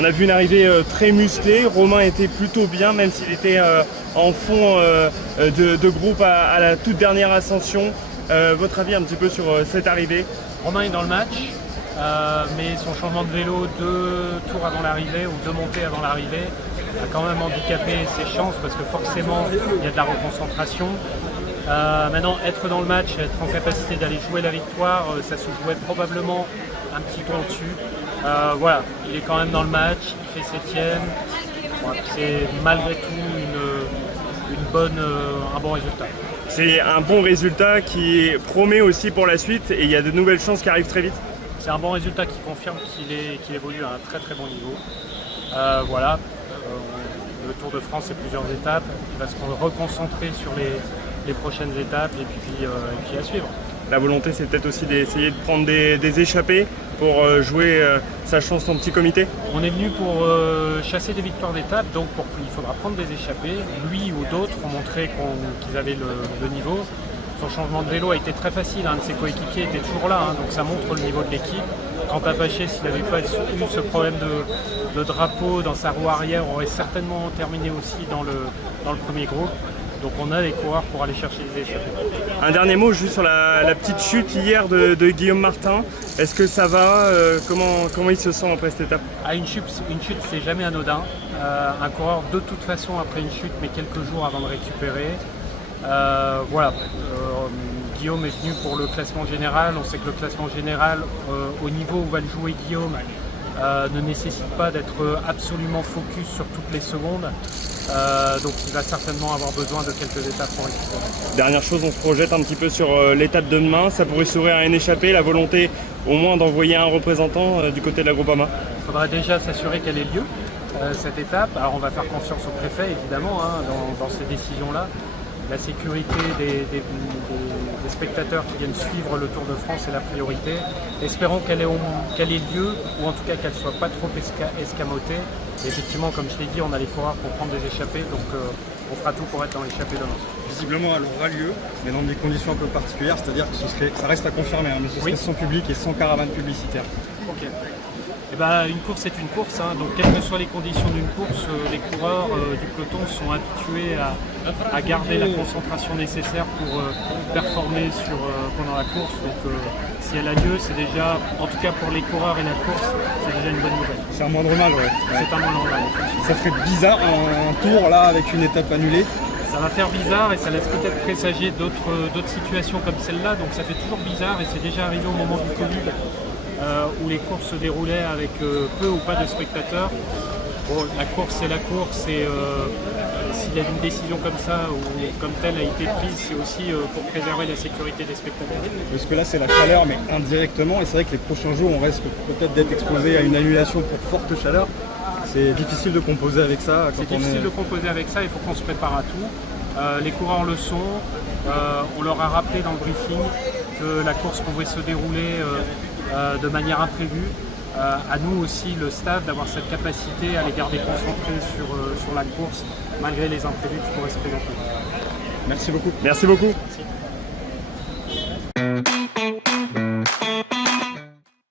On a vu une arrivée très musclée. Romain était plutôt bien, même s'il était en fond de groupe à la toute dernière ascension. Votre avis un petit peu sur cette arrivée? Romain est dans le match, mais son changement de vélo 2 tours avant l'arrivée ou 2 montées avant l'arrivée a quand même handicapé ses chances parce que forcément il y a de la reconcentration. Maintenant, être dans le match, être en capacité d'aller jouer la victoire, ça se jouait probablement un petit peu au-dessus. Voilà, il est quand même dans le match, il fait 7ème. Bon, c'est malgré tout un bon résultat. C'est un bon résultat qui promet aussi pour la suite et il y a de nouvelles chances qui arrivent très vite. C'est un bon résultat qui confirme qu'il évolue à un très très bon niveau. Voilà, le Tour de France c'est plusieurs étapes, il va se reconcentrer sur les prochaines étapes et puis à suivre. La volonté c'est peut-être aussi d'essayer de prendre des échappées pour jouer sa chance en petit comité. On est venu pour chasser des victoires d'étape, donc il faudra prendre des échappées. Lui ou d'autres ont montré qu'ils avaient le niveau. Son changement de vélo a été très facile, un de ses coéquipiers était toujours là, donc ça montre le niveau de l'équipe. Quant à Paché, s'il n'avait pas eu ce problème de drapeau dans sa roue arrière, aurait certainement terminé aussi dans le premier groupe. Donc on a les coureurs pour aller chercher des échappées. Un dernier mot juste sur la petite chute hier de Guillaume Martin. Est-ce que ça va comment il se sent après cette étape? Une chute c'est jamais anodin. Un coureur de toute façon après une chute, mais quelques jours avant de récupérer. Voilà. Guillaume est venu pour le classement général. On sait que le classement général, au niveau où va le jouer Guillaume, ne nécessite pas d'être absolument focus sur toutes les secondes. Donc il va certainement avoir besoin de quelques étapes pour récupérer. Dernière chose, on se projette un petit peu sur l'étape de demain. Ça pourrait s'ouvrir à une échappée, la volonté au moins d'envoyer un représentant du côté de la Groupama. Il faudra déjà s'assurer qu'elle ait lieu, cette étape. Alors on va faire confiance au préfet évidemment dans ces décisions-là. La sécurité des spectateurs qui viennent suivre le Tour de France est la priorité. Espérons qu'elle ait lieu, ou en tout cas qu'elle ne soit pas trop escamotée. Et effectivement, comme je l'ai dit, on a les coureurs pour prendre des échappées, donc on fera tout pour être dans l'échappée demain. Visiblement, elle aura lieu, mais dans des conditions un peu particulières, c'est-à-dire que ça reste à confirmer, mais ce serait sans public et sans caravane publicitaire. Ok. Eh ben, une course est une course, donc quelles que soient les conditions d'une course, les coureurs du peloton sont habitués à garder la concentration nécessaire pour performer pendant la course. Donc si elle a lieu, c'est déjà, en tout cas pour les coureurs et la course, c'est déjà une bonne nouvelle. C'est un moindre mal, ouais. C'est un moindre mal. Ça ferait bizarre un tour là avec une étape annulée. Ça va faire bizarre et ça laisse peut-être présager d'autres situations comme celle-là, donc ça fait toujours bizarre et c'est déjà arrivé au moment du Covid. Où les courses se déroulaient avec peu ou pas de spectateurs. Bon, la course c'est la course et s'il y a une décision comme ça ou comme telle a été prise, c'est aussi pour préserver la sécurité des spectateurs. Parce que là c'est la chaleur mais indirectement et c'est vrai que les prochains jours on risque peut-être d'être exposé à une annulation pour forte chaleur. C'est difficile de composer avec ça. C'est difficile de composer avec ça, il faut qu'on se prépare à tout. Les coureurs le sont, on leur a rappelé dans le briefing que la course pouvait se dérouler de manière imprévue. À nous aussi, le staff, d'avoir cette capacité à les garder concentrés sur la course malgré les imprévus qui pourraient se présenter. Merci beaucoup. Merci beaucoup. Merci.